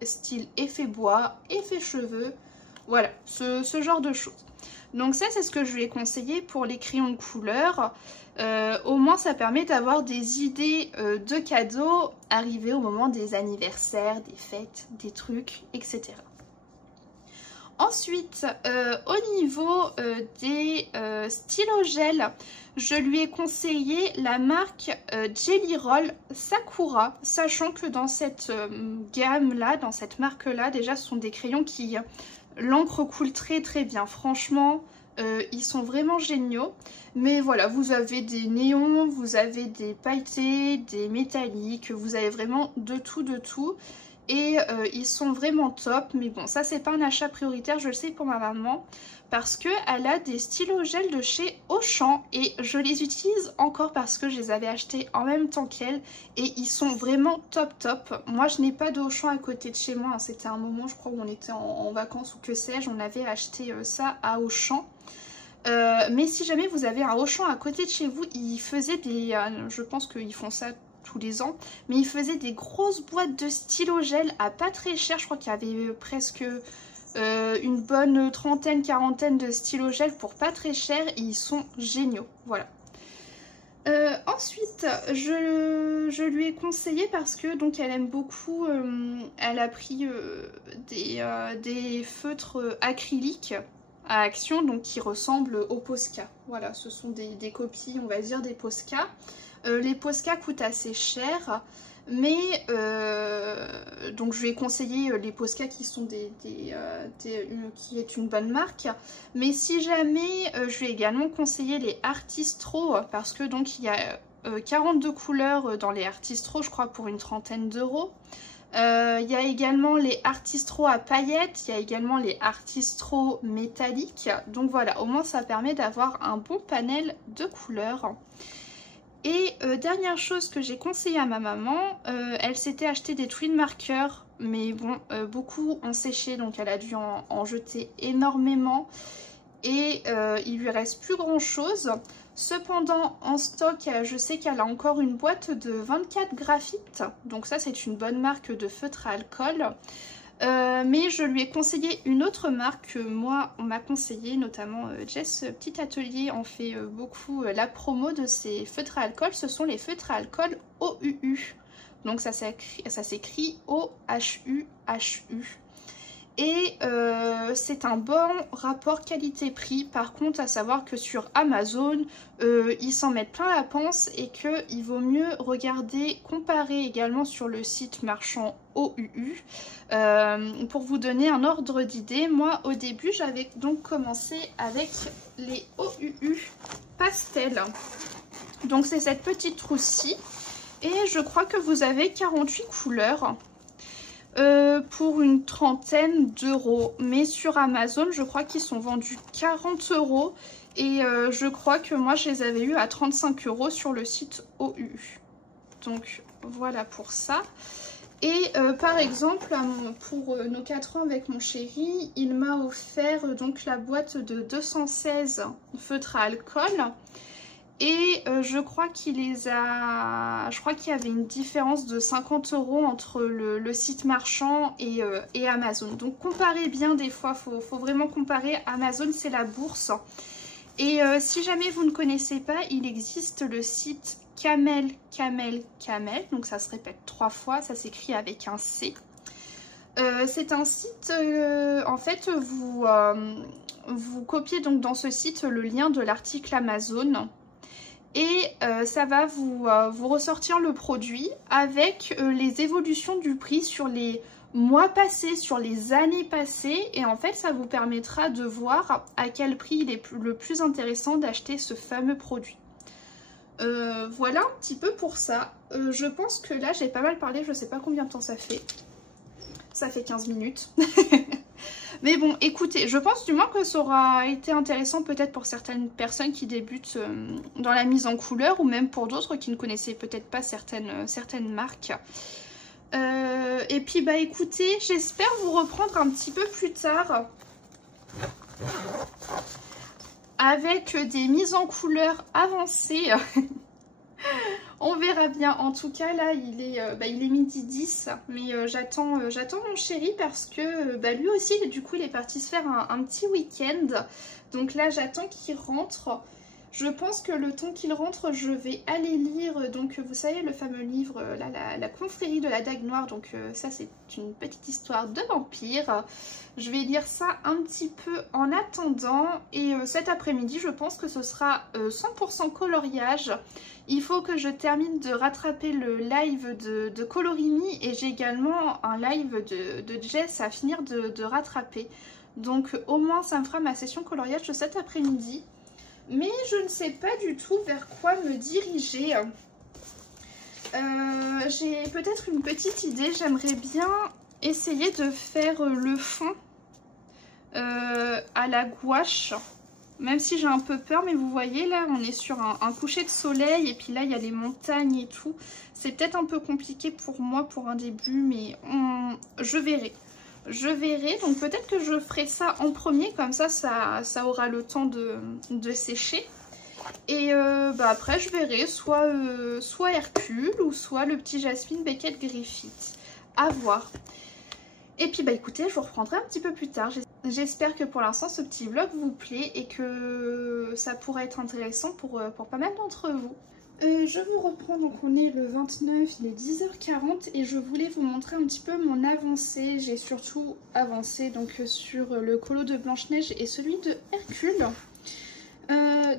style effet bois, effet cheveux. Voilà, ce genre de choses. Donc ça, c'est ce que je lui ai conseillé pour les crayons de couleur. Au moins, ça permet d'avoir des idées de cadeaux arrivés au moment des anniversaires, des fêtes, des trucs, etc. Ensuite, au niveau des stylos gel, je lui ai conseillé la marque Jelly Roll Sakura, sachant que dans cette gamme-là, dans cette marque-là, déjà, ce sont des crayons qui... L'encre coule très très bien, franchement, ils sont vraiment géniaux. Mais voilà, vous avez des néons, vous avez des pailletés, des métalliques, vous avez vraiment de tout de tout. Et ils sont vraiment top, mais bon, ça c'est pas un achat prioritaire, je le sais pour ma maman, parce qu'elle a des stylos gel de chez Auchan et je les utilise encore parce que je les avais achetés en même temps qu'elle et ils sont vraiment top top. Moi je n'ai pas de Auchan à côté de chez moi, hein. C'était un moment je crois où on était en vacances ou que sais-je, on avait acheté ça à Auchan. Mais si jamais vous avez un Auchan à côté de chez vous, ils faisaient des... je pense qu'ils font ça tous les ans, mais ils faisaient des grosses boîtes de stylo gel à pas très cher. Je crois qu'il y avait presque une bonne trentaine, quarantaine de stylo gel pour pas très cher et ils sont géniaux, voilà. Ensuite, je lui ai conseillé parce que donc elle aime beaucoup, elle a pris des feutres acryliques. à Action, donc qui ressemblent aux Posca. Voilà, ce sont des copies, on va dire, des Posca. Les Posca coûtent assez cher, mais donc je vais conseiller les Posca qui sont qui est une bonne marque. Mais si jamais, je vais également conseiller les Artistro, parce que donc il y a 42 couleurs dans les Artistro, je crois, pour une trentaine d'euros. Il y a également les Artistro à paillettes, il y a également les Artistro métalliques. Donc voilà, au moins ça permet d'avoir un bon panel de couleurs. Et dernière chose que j'ai conseillé à ma maman, elle s'était acheté des twin markers, mais bon, beaucoup ont séché, donc elle a dû en jeter énormément. Et il lui reste plus grand chose. Cependant, en stock, je sais qu'elle a encore une boîte de 24 graphites. Donc ça, c'est une bonne marque de feutre à alcool. Mais je lui ai conseillé une autre marque que moi, on m'a conseillé, notamment Jess Petit Atelier en fait beaucoup la promo de ces feutres à alcool. Ce sont les feutres à alcool OUU. Donc ça s'écrit O-H-U-H-U. Et c'est un bon rapport qualité-prix. Par contre, à savoir que sur Amazon, ils s'en mettent plein la panse et qu'il vaut mieux regarder, comparer également sur le site marchand OUU. Pour vous donner un ordre d'idée, moi au début, j'avais donc commencé avec les OUU pastel. Donc c'est cette petite trousse-ci. Et je crois que vous avez 48 couleurs. Pour une trentaine d'euros, mais sur Amazon je crois qu'ils sont vendus 40 € et je crois que moi je les avais eu à 35 € sur le site OUU. Donc voilà pour ça. Et par exemple pour nos 4 ans avec mon chéri, il m'a offert donc la boîte de 216 feutres à alcool. Et je crois qu'il les a... Je crois qu'il y avait une différence de 50 € entre le site marchand et Amazon. Donc comparez bien des fois, faut vraiment comparer. Amazon, c'est la bourse. Et si jamais vous ne connaissez pas, il existe le site Camel. Donc ça se répète 3 fois, ça s'écrit avec un C. C'est un site, en fait, vous copiez donc dans ce site le lien de l'article Amazon. Et ça va vous ressortir le produit avec les évolutions du prix sur les mois passés, sur les années passées. Et en fait, ça vous permettra de voir à quel prix il est le plus intéressant d'acheter ce fameux produit. Voilà un petit peu pour ça. Je pense que là, j'ai pas mal parlé. Je sais pas combien de temps ça fait. Ça fait 15 minutes. Mais bon, écoutez, je pense du moins que ça aura été intéressant peut-être pour certaines personnes qui débutent dans la mise en couleur ou même pour d'autres qui ne connaissaient peut-être pas certaines marques. Et puis bah écoutez, j'espère vous reprendre un petit peu plus tard avec des mises en couleur avancées. On verra bien. En tout cas, là, il est midi 10. Mais j'attends mon chéri parce que lui aussi, du coup, il est parti se faire un petit week-end. Donc là, j'attends qu'il rentre. Je pense que le temps qu'il rentre, je vais aller lire, donc vous savez, le fameux livre, là, la confrérie de la dague noire. Donc ça, c'est une petite histoire de vampire. Je vais lire ça un petit peu en attendant. Et cet après-midi, je pense que ce sera 100% coloriage. Il faut que je termine de rattraper le live de Colorimi. Et j'ai également un live de Jess à finir de rattraper. Donc au moins, ça me fera ma session coloriage de cet après-midi. Mais je ne sais pas du tout vers quoi me diriger. J'ai peut-être une petite idée. J'aimerais bien essayer de faire le fond à la gouache. Même si j'ai un peu peur, mais vous voyez là, on est sur un coucher de soleil. Et puis là, il y a les montagnes et tout. C'est peut-être un peu compliqué pour moi pour un début, mais je verrai. Je verrai, donc peut-être que je ferai ça en premier, comme ça aura le temps de sécher. Et après je verrai soit Hercule ou soit le petit Jasmine Beckett Griffith. À voir. Et puis écoutez, je vous reprendrai un petit peu plus tard. J'espère que pour l'instant ce petit vlog vous plaît et que ça pourra être intéressant pour pas mal d'entre vous. Je vous reprends, donc on est le 29, il est 10h40 et je voulais vous montrer un petit peu mon avancée. J'ai surtout avancé donc sur le colo de Blanche-Neige et celui de Hercule.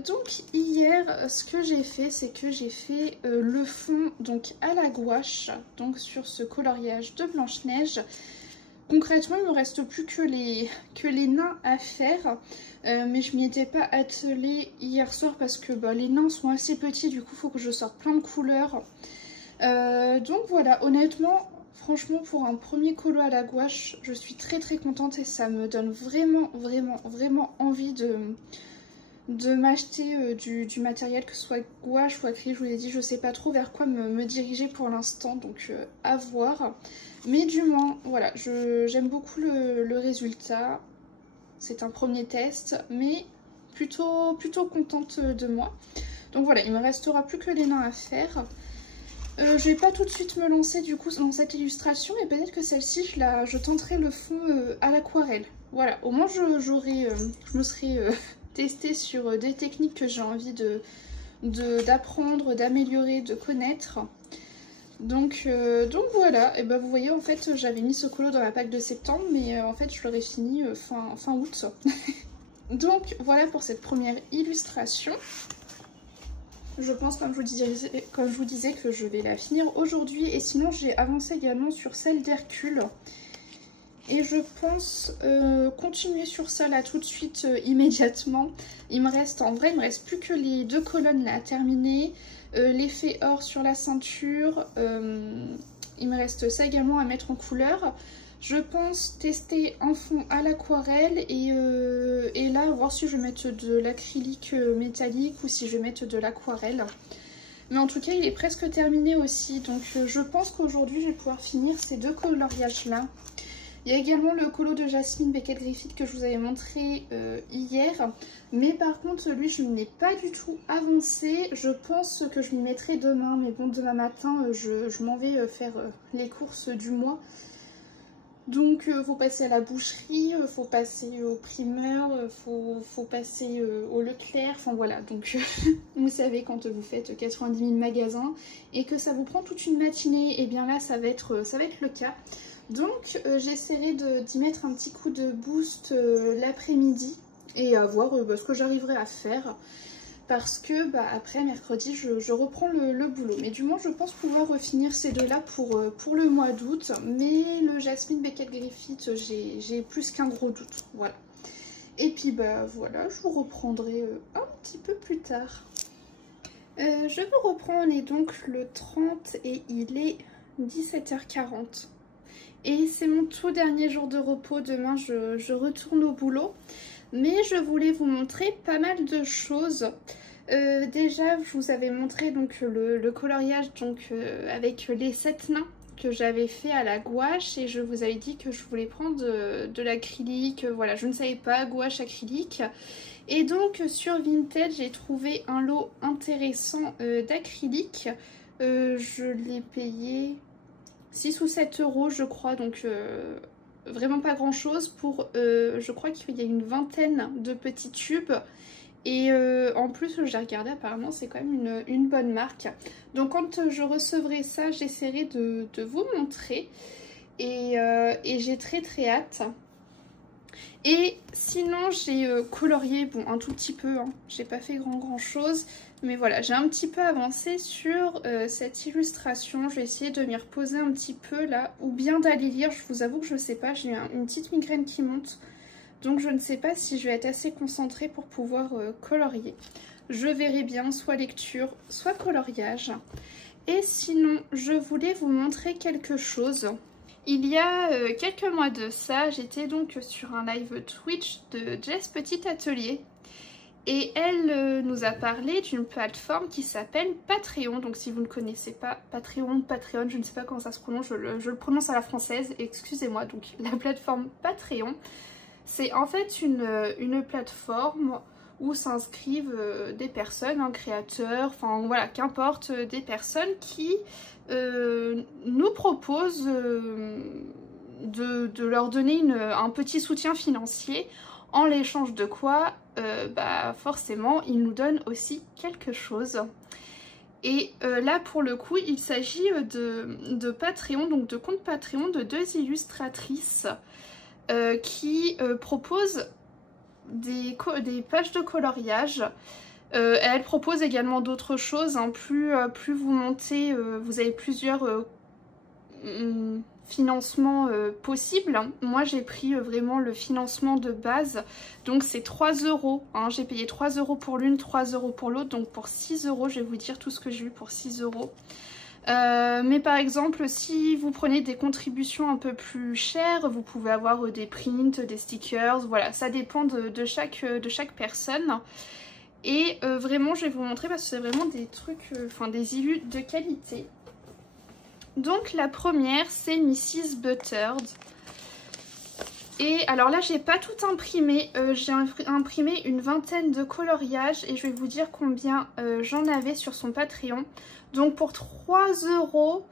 Donc hier, ce que j'ai fait, c'est que j'ai fait le fond donc à la gouache, donc sur ce coloriage de Blanche-Neige. Concrètement, il me reste plus que les nains à faire, mais je m'y étais pas attelée hier soir parce que les nains sont assez petits, du coup il faut que je sorte plein de couleurs. Donc voilà, honnêtement, franchement pour un premier colo à la gouache, je suis très contente et ça me donne vraiment envie de m'acheter du matériel, que ce soit gouache ou acrylique. Je vous l'ai dit, je sais pas trop vers quoi me diriger pour l'instant, donc à voir. Mais du moins, voilà, j'aime beaucoup le résultat. C'est un premier test, mais plutôt contente de moi. Donc voilà, il me restera plus que les nains à faire. Je vais pas tout de suite me lancer du coup dans cette illustration, et peut-être que celle-ci, je tenterai le fond à l'aquarelle. Voilà, au moins je me serai testée sur des techniques que j'ai envie d'apprendre, d'améliorer, de connaître. Donc voilà, et ben vous voyez, en fait j'avais mis ce colo dans la pack de septembre, mais en fait je l'aurais fini fin août. Donc voilà pour cette première illustration. Je pense, comme je vous disais, que je vais la finir aujourd'hui. Et sinon j'ai avancé également sur celle d'Hercule. Et je pense continuer sur ça là tout de suite, immédiatement. Il me reste plus que les 2 colonnes là à terminer. L'effet or sur la ceinture. Il me reste ça également à mettre en couleur. Je pense tester en fond à l'aquarelle et là voir si je vais mettre de l'acrylique métallique ou si je vais mettre de l'aquarelle. Mais en tout cas il est presque terminé aussi, donc je pense qu'aujourd'hui je vais pouvoir finir ces 2 coloriages là. Il y a également le colo de Jasmine Beckett Griffith que je vous avais montré hier. Mais par contre, lui, je n'ai pas du tout avancé. Je pense que je m'y mettrai demain. Mais bon, demain matin, je m'en vais faire les courses du mois. Donc, faut passer à la boucherie, faut passer au primeur, faut passer au Leclerc. Enfin, voilà. Donc, vous savez, quand vous faites 90 000 magasins et que ça vous prend toute une matinée, et bien là, ça va être le cas. Donc j'essaierai d'y mettre un petit coup de boost l'après-midi et à voir ce que j'arriverai à faire, parce que après mercredi je reprends le boulot. Mais du moins je pense pouvoir finir ces 2 là pour le mois d'août. Mais le Jasmine Beckett Griffith, j'ai plus qu'un gros doute, voilà. Et puis voilà, je vous reprendrai un petit peu plus tard. Je vous reprends, on est donc le 30 et il est 17h40. Et c'est mon tout dernier jour de repos. Demain je retourne au boulot. Mais je voulais vous montrer pas mal de choses. Déjà je vous avais montré donc le coloriage donc, avec les 7 nains que j'avais fait à la gouache. Et je vous avais dit que je voulais prendre de l'acrylique. Voilà, je ne savais pas, gouache, acrylique. Et donc sur Vinted j'ai trouvé un lot intéressant d'acrylique. Je l'ai payé 6 ou 7 euros je crois, donc vraiment pas grand chose pour, je crois qu'il y a une vingtaine de petits tubes. Et en plus j'ai regardé, apparemment c'est quand même une bonne marque. Donc quand je recevrai ça, j'essaierai de vous montrer. Et j'ai très hâte. Et sinon j'ai colorié, bon un tout petit peu, hein. J'ai pas fait grand chose. Mais voilà, j'ai un petit peu avancé sur cette illustration. Je vais essayer de m'y reposer un petit peu là, ou bien d'aller lire. Je vous avoue que je sais pas, j'ai une petite migraine qui monte. Donc je ne sais pas si je vais être assez concentrée pour pouvoir colorier. Je verrai bien, soit lecture, soit coloriage. Et sinon, je voulais vous montrer quelque chose. Il y a quelques mois de ça, j'étais donc sur un live Twitch de Jess Petit Atelier. Et elle nous a parlé d'une plateforme qui s'appelle Patreon. Donc si vous ne connaissez pas Patreon, je ne sais pas comment ça se prononce, je le prononce à la française, excusez-moi. Donc la plateforme Patreon, c'est en fait une plateforme où s'inscrivent des personnes, un créateur, enfin voilà, qu'importe, des personnes qui nous proposent de leur donner un petit soutien financier, en l'échange de quoi forcément ils nous donnent aussi quelque chose. Et là pour le coup il s'agit de Patreon, donc de compte Patreon de 2 illustratrices qui proposent des pages de coloriage. Elle propose également d'autres choses, hein. Plus vous montez, vous avez plusieurs financements possibles. Moi j'ai pris vraiment le financement de base, donc c'est 3 €, hein. J'ai payé 3 € pour l'une, 3 € pour l'autre, donc pour 6 €, je vais vous dire tout ce que j'ai eu pour 6 €. Mais par exemple, si vous prenez des contributions un peu plus chères, vous pouvez avoir des prints, des stickers, voilà, ça dépend de chaque personne. Et vraiment, je vais vous montrer parce que c'est vraiment des trucs, enfin des illus de qualité. Donc la première, c'est Mrs. Buttered. Et alors là, j'ai pas tout imprimé, j'ai imprimé une vingtaine de coloriages et je vais vous dire combien j'en avais sur son Patreon. Donc pour 3 €,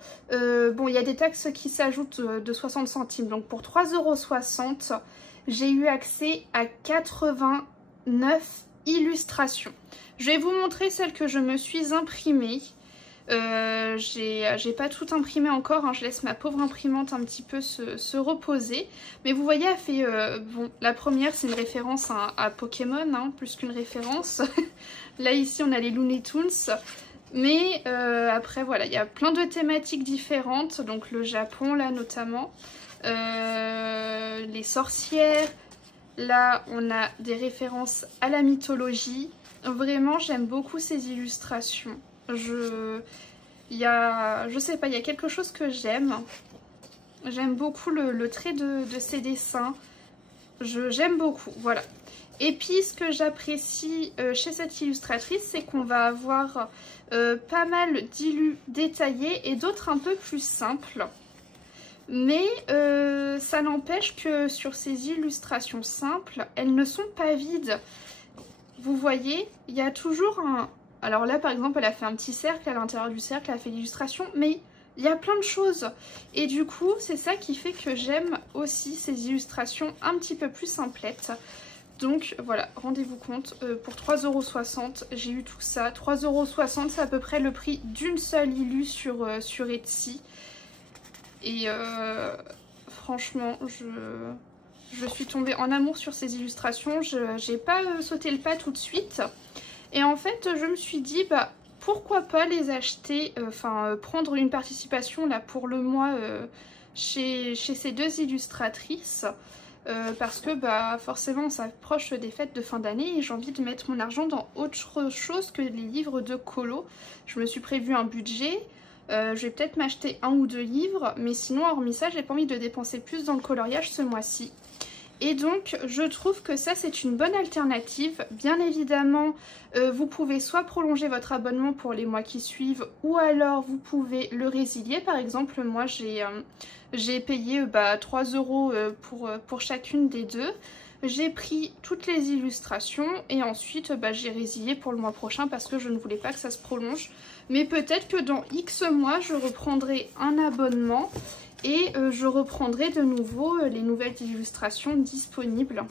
bon il y a des taxes qui s'ajoutent de 60 centimes, donc pour 3,60 €, j'ai eu accès à 89 illustrations. Je vais vous montrer celles que je me suis imprimées. J'ai pas tout imprimé encore, hein, je laisse ma pauvre imprimante un petit peu se reposer. Mais vous voyez, elle fait... bon, la première c'est une référence à Pokémon, hein, plus qu'une référence. Là ici on a les Looney Tunes. Mais après voilà, il y a plein de thématiques différentes, donc le Japon là notamment. Les sorcières. Là, on a des références à la mythologie. Vraiment, j'aime beaucoup ces illustrations. Je sais pas, il y a quelque chose que j'aime. J'aime beaucoup le trait de ces dessins. J'aime beaucoup, voilà. Et puis, ce que j'apprécie chez cette illustratrice, c'est qu'on va avoir pas mal d'illus détaillés et d'autres un peu plus simples. Mais ça n'empêche que sur ces illustrations simples, elles ne sont pas vides. Vous voyez, il y a toujours un... Alors là, par exemple, elle a fait un petit cercle, à l'intérieur du cercle, elle a fait l'illustration, mais il y a plein de choses. Et du coup, c'est ça qui fait que j'aime aussi ces illustrations un petit peu plus simplettes. Donc voilà, rendez-vous compte, pour 3,60 €, j'ai eu tout ça. 3,60 €, c'est à peu près le prix d'une seule illu sur Etsy. Et franchement, je suis tombée en amour sur ces illustrations. J'ai pas sauté le pas tout de suite. Et en fait, je me suis dit, bah pourquoi pas les acheter, prendre une participation là pour le mois chez ces 2 illustratrices. Parce que bah forcément on s'approche des fêtes de fin d'année et j'ai envie de mettre mon argent dans autre chose que les livres de colo. Je me suis prévu un budget. Je vais peut-être m'acheter 1 ou 2 livres, mais sinon hormis ça j'ai pas envie de dépenser plus dans le coloriage ce mois-ci. Et donc je trouve que ça c'est une bonne alternative. Bien évidemment vous pouvez soit prolonger votre abonnement pour les mois qui suivent, ou alors vous pouvez le résilier. Par exemple moi j'ai payé 3 € pour chacune des deux. J'ai pris toutes les illustrations et ensuite j'ai résilié pour le mois prochain parce que je ne voulais pas que ça se prolonge. Mais peut-être que dans X mois, je reprendrai un abonnement et je reprendrai de nouveau les nouvelles illustrations disponibles.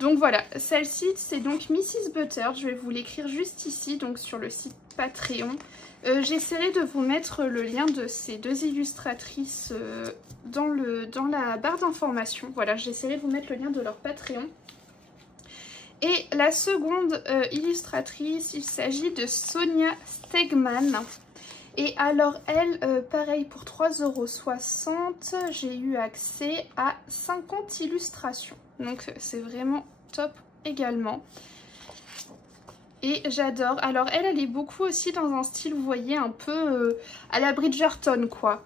Donc voilà, celle-ci c'est donc Mrs. Buttered, je vais vous l'écrire juste ici, donc sur le site Patreon. J'essaierai de vous mettre le lien de ces 2 illustratrices dans la barre d'information. Voilà, j'essaierai de vous mettre le lien de leur Patreon. Et la seconde illustratrice, il s'agit de Sonia Stegman. Et alors elle, pareil pour 3,60 €, j'ai eu accès à 50 illustrations. Donc c'est vraiment top également. Et j'adore. Alors elle est beaucoup aussi dans un style, vous voyez, un peu à la Bridgerton quoi.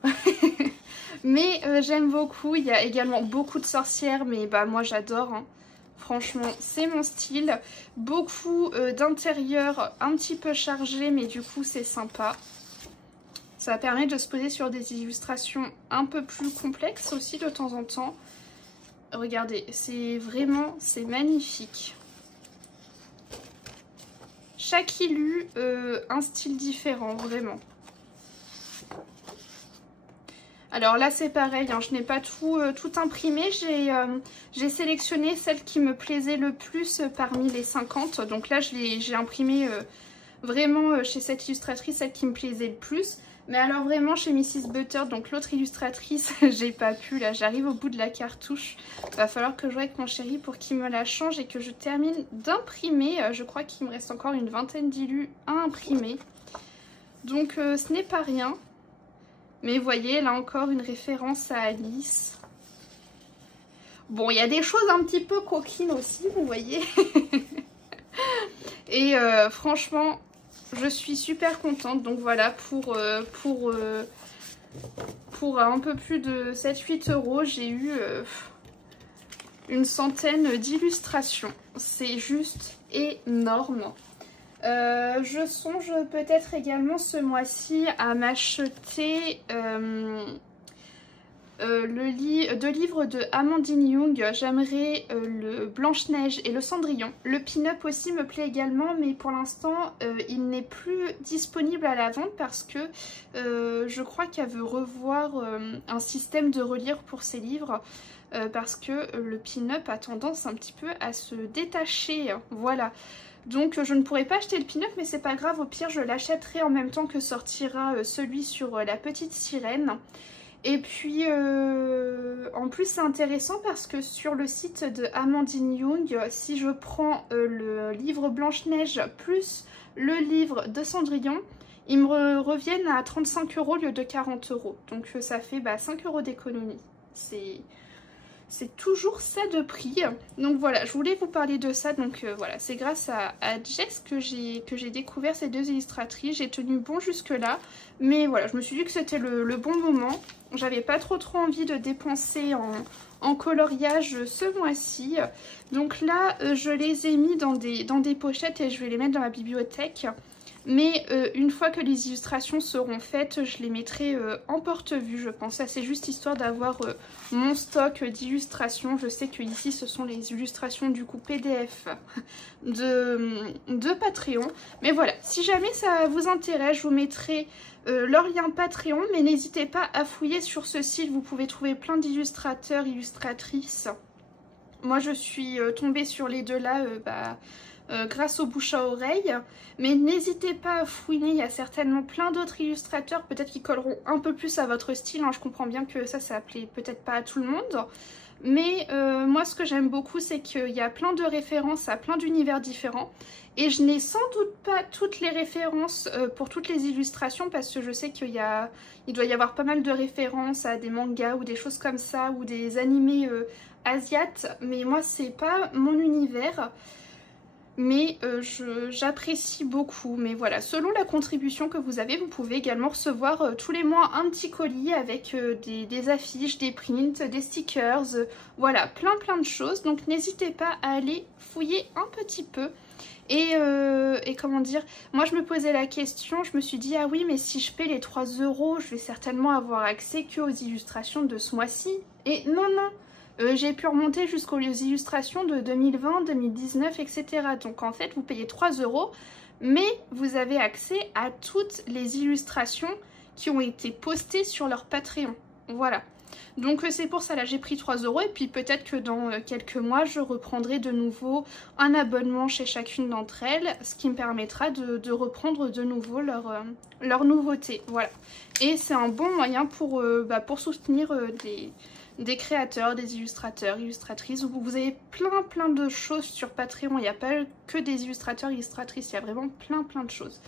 Mais j'aime beaucoup. Il y a également beaucoup de sorcières, mais bah moi j'adore, hein. Franchement, c'est mon style. Beaucoup d'intérieur un petit peu chargé, mais du coup c'est sympa. Ça permet de se poser sur des illustrations un peu plus complexes aussi de temps en temps. Regardez, c'est magnifique. Chaque illu, un style différent, vraiment. Alors là c'est pareil, hein, je n'ai pas tout imprimé, j'ai sélectionné celle qui me plaisait le plus parmi les 50. Donc là j'ai imprimé vraiment chez cette illustratrice, celle qui me plaisait le plus. Mais alors vraiment chez Mrs Butter, donc l'autre illustratrice, j'ai pas pu, là j'arrive au bout de la cartouche. Va falloir que je joue avec mon chéri pour qu'il me la change et que je termine d'imprimer. Je crois qu'il me reste encore une vingtaine d'illus à imprimer. Donc ce n'est pas rien. Mais vous voyez, là encore une référence à Alice. Bon, il y a des choses un petit peu coquines aussi, vous voyez. Et franchement... je suis super contente, donc voilà, pour un peu plus de 7-8 €, j'ai eu une centaine d'illustrations. C'est juste énorme. Je songe peut-être également ce mois-ci à m'acheter deux livres de Amandine Young. J'aimerais le Blanche-Neige et le Cendrillon. Le Pin-Up aussi me plaît également, mais pour l'instant il n'est plus disponible à la vente parce que je crois qu'elle veut revoir un système de relire pour ses livres. Parce que le Pin-Up a tendance un petit peu à se détacher, voilà. Donc je ne pourrai pas acheter le Pin-Up, mais c'est pas grave, au pire je l'achèterai en même temps que sortira celui sur la petite sirène. Et puis en plus c'est intéressant parce que sur le site de Amandine Young, si je prends le livre Blanche-Neige plus le livre de Cendrillon, ils me reviennent à 35 € au lieu de 40 €. Donc ça fait 5 € d'économie. C'est toujours ça de prix. Donc voilà, je voulais vous parler de ça. Donc voilà, c'est grâce à Jess que j'ai découvert ces deux illustratrices. J'ai tenu bon jusque là. Mais voilà, je me suis dit que c'était le bon moment. J'avais pas trop envie de dépenser en coloriage ce mois-ci. Donc là, je les ai mis dans des pochettes et je vais les mettre dans la bibliothèque. Mais une fois que les illustrations seront faites, je les mettrai en porte-vue, je pense. Ça, c'est juste histoire d'avoir mon stock d'illustrations. Je sais que ici, ce sont les illustrations du coup PDF de Patreon. Mais voilà, si jamais ça vous intéresse, je vous mettrai leur lien Patreon. Mais n'hésitez pas à fouiller sur ce site. Vous pouvez trouver plein d'illustrateurs, illustratrices. Moi, je suis tombée sur les deux là, grâce au bouche à oreille, mais n'hésitez pas à fouiner, il y a certainement plein d'autres illustrateurs, peut-être qui colleront un peu plus à votre style, hein. Je comprends bien que ça plaît peut-être pas à tout le monde, mais moi ce que j'aime beaucoup c'est qu'il y a plein de références à plein d'univers différents, et je n'ai sans doute pas toutes les références pour toutes les illustrations, parce que je sais qu'il doit y avoir pas mal de références à des mangas ou des choses comme ça, ou des animés asiates, mais moi c'est pas mon univers. Mais j'apprécie beaucoup. Mais voilà, selon la contribution que vous avez, vous pouvez également recevoir tous les mois un petit colis avec des affiches, des prints, des stickers, voilà, plein de choses. Donc n'hésitez pas à aller fouiller un petit peu. Et comment dire, moi je me posais la question, je me suis dit ah oui, mais si je paie les 3 €, je vais certainement avoir accès que aux illustrations de ce mois-ci. Et non, j'ai pu remonter jusqu'aux illustrations de 2020, 2019, etc. Donc en fait, vous payez 3 €, mais vous avez accès à toutes les illustrations qui ont été postées sur leur Patreon. Voilà. Donc c'est pour ça, là, j'ai pris 3 € et puis peut-être que dans quelques mois, je reprendrai de nouveau un abonnement chez chacune d'entre elles, ce qui me permettra de reprendre de nouveau leur nouveauté. Voilà. Et c'est un bon moyen pour soutenir des créateurs, des illustrateurs, illustratrices. Vous avez plein de choses sur Patreon. Il n'y a pas que des illustrateurs, illustratrices. Il y a vraiment plein de choses.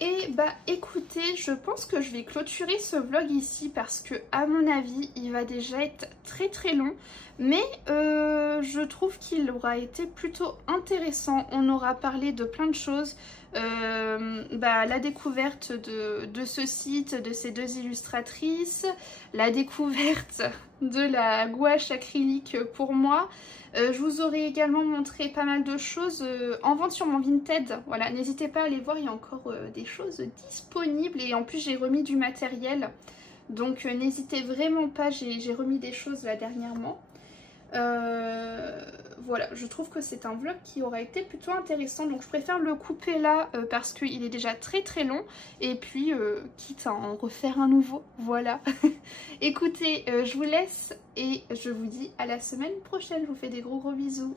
Et écoutez, je pense que je vais clôturer ce vlog ici parce que à mon avis, il va déjà être très long. Mais je trouve qu'il aura été plutôt intéressant. On aura parlé de plein de choses. La découverte de ce site, de ces deux illustratrices, la découverte de la gouache acrylique pour moi. Je vous aurai également montré pas mal de choses en vente sur mon Vinted. Voilà, n'hésitez pas à aller voir, il y a encore des choses disponibles et en plus j'ai remis du matériel. Donc n'hésitez vraiment pas, j'ai remis des choses là dernièrement. Voilà, je trouve que c'est un vlog qui aura été plutôt intéressant, donc je préfère le couper là parce qu'il est déjà très long, et puis quitte à en refaire un nouveau, voilà. Écoutez, je vous laisse et je vous dis à la semaine prochaine, je vous fais des gros bisous.